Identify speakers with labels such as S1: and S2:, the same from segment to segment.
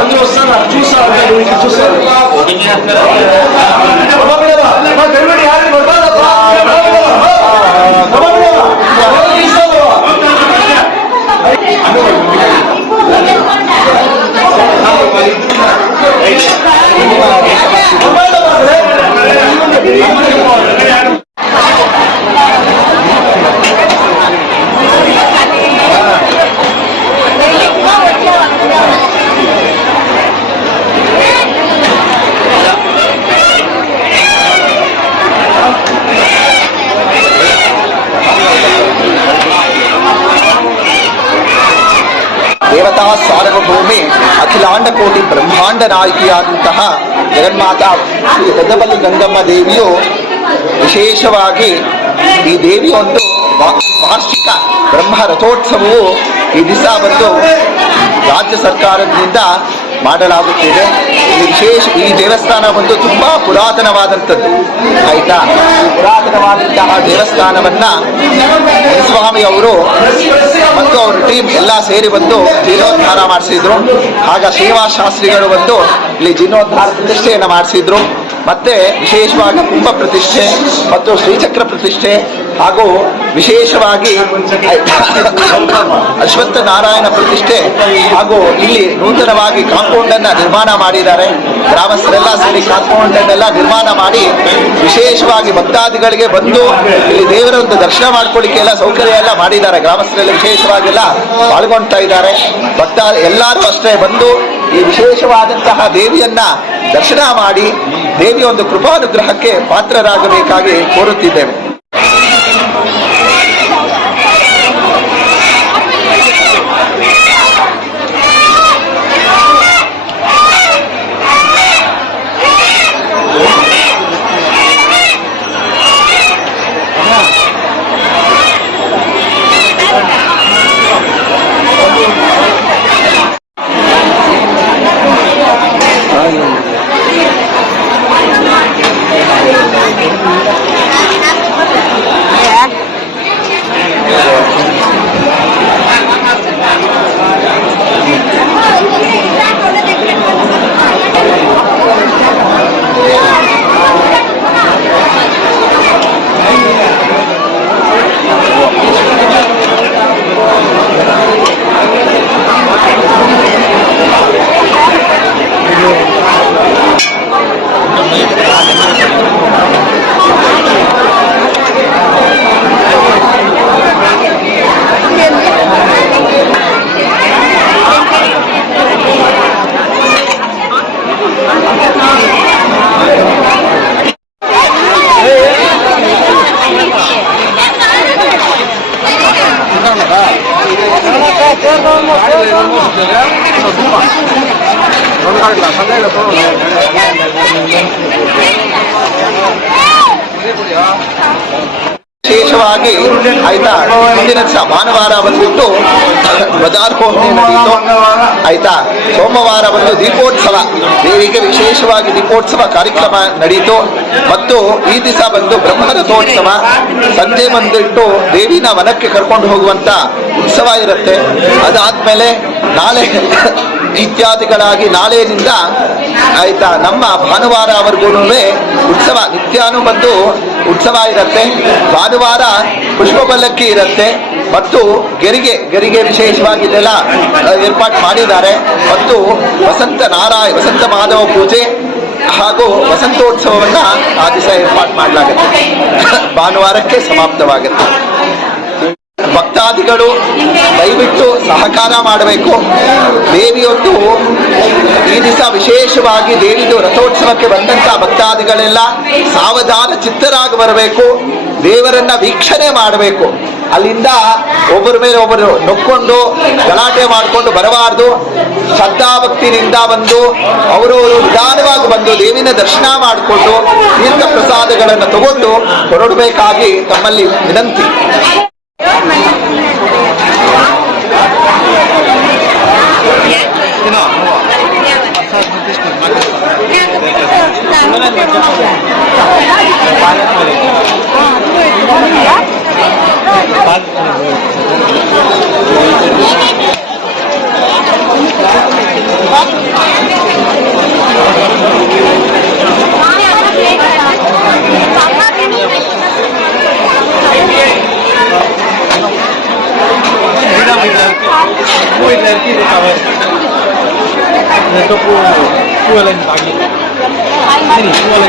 S1: అందరూ వస్తారు చూసారు చూసారు ಸಾರ್ವಭೌಮಿ ಅಖಿಲಾಂಡ ಕೋಟಿ ಬ್ರಹ್ಮಾಂಡ ನಾಯಕಿಯಾದಂತಹ ಜಗನ್ಮಾತಾ ಶ್ರೀ ಗದ್ದಬಲ್ಲಿ ಗಂಗಮ್ಮ ದೇವಿಯು ವಿಶೇಷವಾಗಿ ಈ ದೇವಿಯೊಂದು ವಾರ್ಷಿಕ ಬ್ರಹ್ಮ ರಥೋತ್ಸವವು ಈ ದಿವಸ ಬಂದು ರಾಜ್ಯ ಸರ್ಕಾರದಿಂದ ಮಾಡಲಾಗುತ್ತಿದೆ. ಈ ವಿಶೇಷ ಈ ದೇವಸ್ಥಾನ ಒಂದು ತುಂಬಾ ಪುರಾತನವಾದಂಥದ್ದು. ಆಯ್ತಾ? ಪುರಾತನವಾದಂತಹ ದೇವಸ್ಥಾನವನ್ನ ಸ್ವಾಮಿ ಅವರು ಮತ್ತು ಅವ್ರ ಟೀಮ್ ಎಲ್ಲ ಸೇರಿ ಬಂದು ಜೀರ್ಣೋದ್ಧಾರ ಮಾಡಿಸಿದ್ರು. ಆಗ ಶ್ರೀನಿವಾಸ ಶಾಸ್ತ್ರಿಗಳು ಬಂದು ಇಲ್ಲಿ ಜೀರ್ಣೋದ್ಧಾರ ಪ್ರತಿಷ್ಠೆಯನ್ನು ಮಾಡಿಸಿದ್ರು. ಮತ್ತೆ ವಿಶೇಷವಾಗಿ ಕುಂಭ ಪ್ರತಿಷ್ಠೆ ಮತ್ತು ಶ್ರೀಚಕ್ರ ಪ್ರತಿಷ್ಠೆ ಹಾಗೂ ವಿಶೇಷವಾಗಿ ಅಶ್ವತ್ಥ ನಾರಾಯಣ ಪ್ರತಿಷ್ಠೆ ಹಾಗೂ ಇಲ್ಲಿ ನೂತನವಾಗಿ ಕಾಂಪೌಂಡ್ ಅನ್ನ ನಿರ್ಮಾಣ ಮಾಡಿದ್ದಾರೆ. ಗ್ರಾಮಸ್ಥರೆಲ್ಲ ಸೇರಿ ಕಾಂಪೌಂಡ್ ಅನ್ನೆಲ್ಲ ನಿರ್ಮಾಣ ಮಾಡಿ ವಿಶೇಷವಾಗಿ ಭಕ್ತಾದಿಗಳಿಗೆ ಬಂದು ಇಲ್ಲಿ ದೇವರ ಒಂದು ದರ್ಶನ ಮಾಡ್ಕೊಳ್ಳಿಕ್ಕೆ ಎಲ್ಲ ಸೌಕರ್ಯ ಎಲ್ಲ ಮಾಡಿದ್ದಾರೆ. ಗ್ರಾಮಸ್ಥರೆಲ್ಲ ವಿಶೇಷವಾಗೆಲ್ಲ ಪಾಲ್ಗೊಳ್ತಾ ಇದ್ದಾರೆ. ಭಕ್ತ ಎಲ್ಲರೂ ಅಷ್ಟೇ ಬಂದು ಈ ವಿಶೇಷವಾದಂತಹ ದೇವಿಯನ್ನ ದರ್ಶನ ಮಾಡಿ ದೇವಿಯ ಒಂದು ಕೃಪಾನುಗ್ರಹಕ್ಕೆ ಪಾತ್ರರಾಗಬೇಕಾಗಿ ಕೋರುತ್ತಿದ್ದೇವೆ. ವಿಶೇಷವಾಗಿ ಆಯ್ತಾ? ಮುಂದಿನ ದಿವಸ ಭಾನುವಾರ ಬಂದ್ಬಿಟ್ಟು ಧ್ವಜಾರೋಹಣೆ ನಡೆಯಿತು. ಆಯ್ತಾ? ಸೋಮವಾರ ಬಂದು ದೀಪೋತ್ಸವ. ದೇವಿಗೆ ವಿಶೇಷವಾಗಿ ದೀಪೋತ್ಸವ ಕಾರ್ಯಕ್ರಮ ನಡೆಯಿತು. ಮತ್ತು ಈ ದಿವಸ ಬಂದು ಬ್ರಹ್ಮರಥೋತ್ಸವ ಸಂಜೆ ಬಂದಿಟ್ಟು ದೇವಿನ ವನಕ್ಕೆ ಕರ್ಕೊಂಡು ಹೋಗುವಂತ ಉತ್ಸವ ಇರುತ್ತೆ. ಅದಾದ್ಮೇಲೆ ನಾಳೆ ಇತ್ಯಾದಿಗಳಾಗಿ ನಾಳೆಯಿಂದ ಆಯ್ತಾ, ನಮ್ಮ ಭಾನುವಾರ ಭಾನುವಾರವರೆಗೂ ಉತ್ಸವ, ನಿತ್ಯಾನು ಬಂದು ಉತ್ಸವ ಇರುತ್ತೆ, ಭಾನುವಾರ ಪುಷ್ಪಬಲ್ಲಕ್ಕಿ ಇರುತ್ತೆ, ಮತ್ತು ಗೆರಿಗೆ ಗೆರಿಗೆ ವಿಶೇಷವಾಗಿ ಇದೆಲ್ಲ ಏರ್ಪಾಟ್ ಮಾಡಿದ್ದಾರೆ. ಮತ್ತು ವಸಂತ ನಾರಾಯ ವಸಂತ ಮಾಧವ ಪೂಜೆ ಹಾಗೂ ವಸಂತೋತ್ಸವವನ್ನ ಆ ದಿವಸ ಏರ್ಪಾಟ್ ಮಾಡಲಾಗುತ್ತೆ. ಭಾನುವಾರಕ್ಕೆ ಸಮಾಪ್ತವಾಗುತ್ತೆ. ಭಕ್ತಾದಿಗಳು ದಯವಿಟ್ಟು ಸಹಕಾರ ಮಾಡಬೇಕು. ದೇವಿಯೊಂದು ಈ ದಿವಸ ವಿಶೇಷವಾಗಿ ದೇವಿದು ರಥೋತ್ಸವಕ್ಕೆ ಬಂದಂತಹ ಭಕ್ತಾದಿಗಳೆಲ್ಲ ಸಾವಧಾನ ಚಿತ್ತರಾಗಿ ಬರಬೇಕು. ದೇವರನ್ನ ವೀಕ್ಷಣೆ ಮಾಡಬೇಕು. ಅಲ್ಲಿಂದ ಒಬ್ಬರ ಮೇಲೆ ಒಬ್ಬರು ನೊಕ್ಕೊಂಡು ಗಲಾಟೆ ಮಾಡಿಕೊಂಡು ಬರಬಾರ್ದು. ಶ್ರದ್ಧಾಭಕ್ತಿನಿಂದ ಬಂದು ಅವರವರು ನಿಧಾನವಾಗಿ ಬಂದು ದೇವಿನ ದರ್ಶನ ಮಾಡಿಕೊಂಡು ತೀರ್ಥ ಪ್ರಸಾದಗಳನ್ನು ತಗೊಂಡು ಹೊರಡಬೇಕಾಗಿ ತಮ್ಮಲ್ಲಿ ವಿನಂತಿ.
S2: Gracias. वो एक लड़की रिकवर नहीं तो वो
S3: वो वाला बागी नहीं वो वाला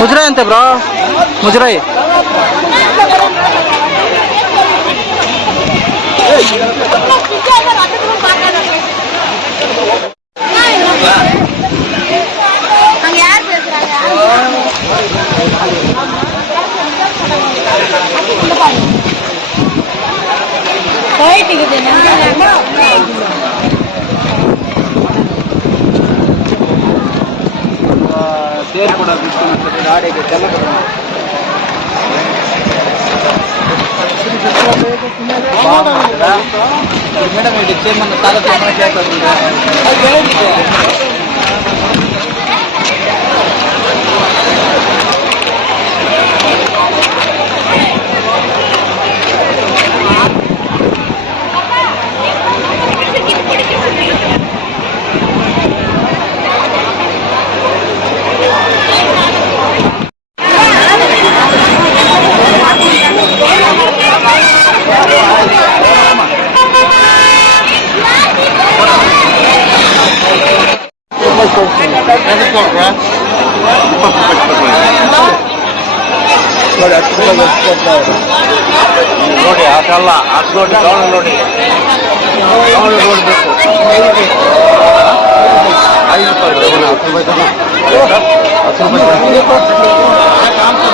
S2: ಮುಜರಾಯಿ ಅಂತೆ ಬ್ರೋ ಮುಜರಾಯಿ
S3: சேர்ப்பட ஆடைக்கு செல்லப்படணும். మేడం
S2: ఇటు ఇచ్చేయమన్న చాలా కేటాయించారు ಜಲ ಮೇಡಮ್ ಹೇಳಿ ಚೇರ್ಮನ್ ತಾಲೂಕು ಕೇಳ್ತಾರೆ ನೋಡಿ ಅದಲ್ಲ ಅದು ನೋಡಿ ಡೌನ್ ನೋಡಿ ಡೌನ್ ನೋಡ್ಬೇಕು ಐದು ರೂಪಾಯಿ ಹತ್ತು ರೂಪಾಯಿ ಹತ್ತು ರೂಪಾಯಿ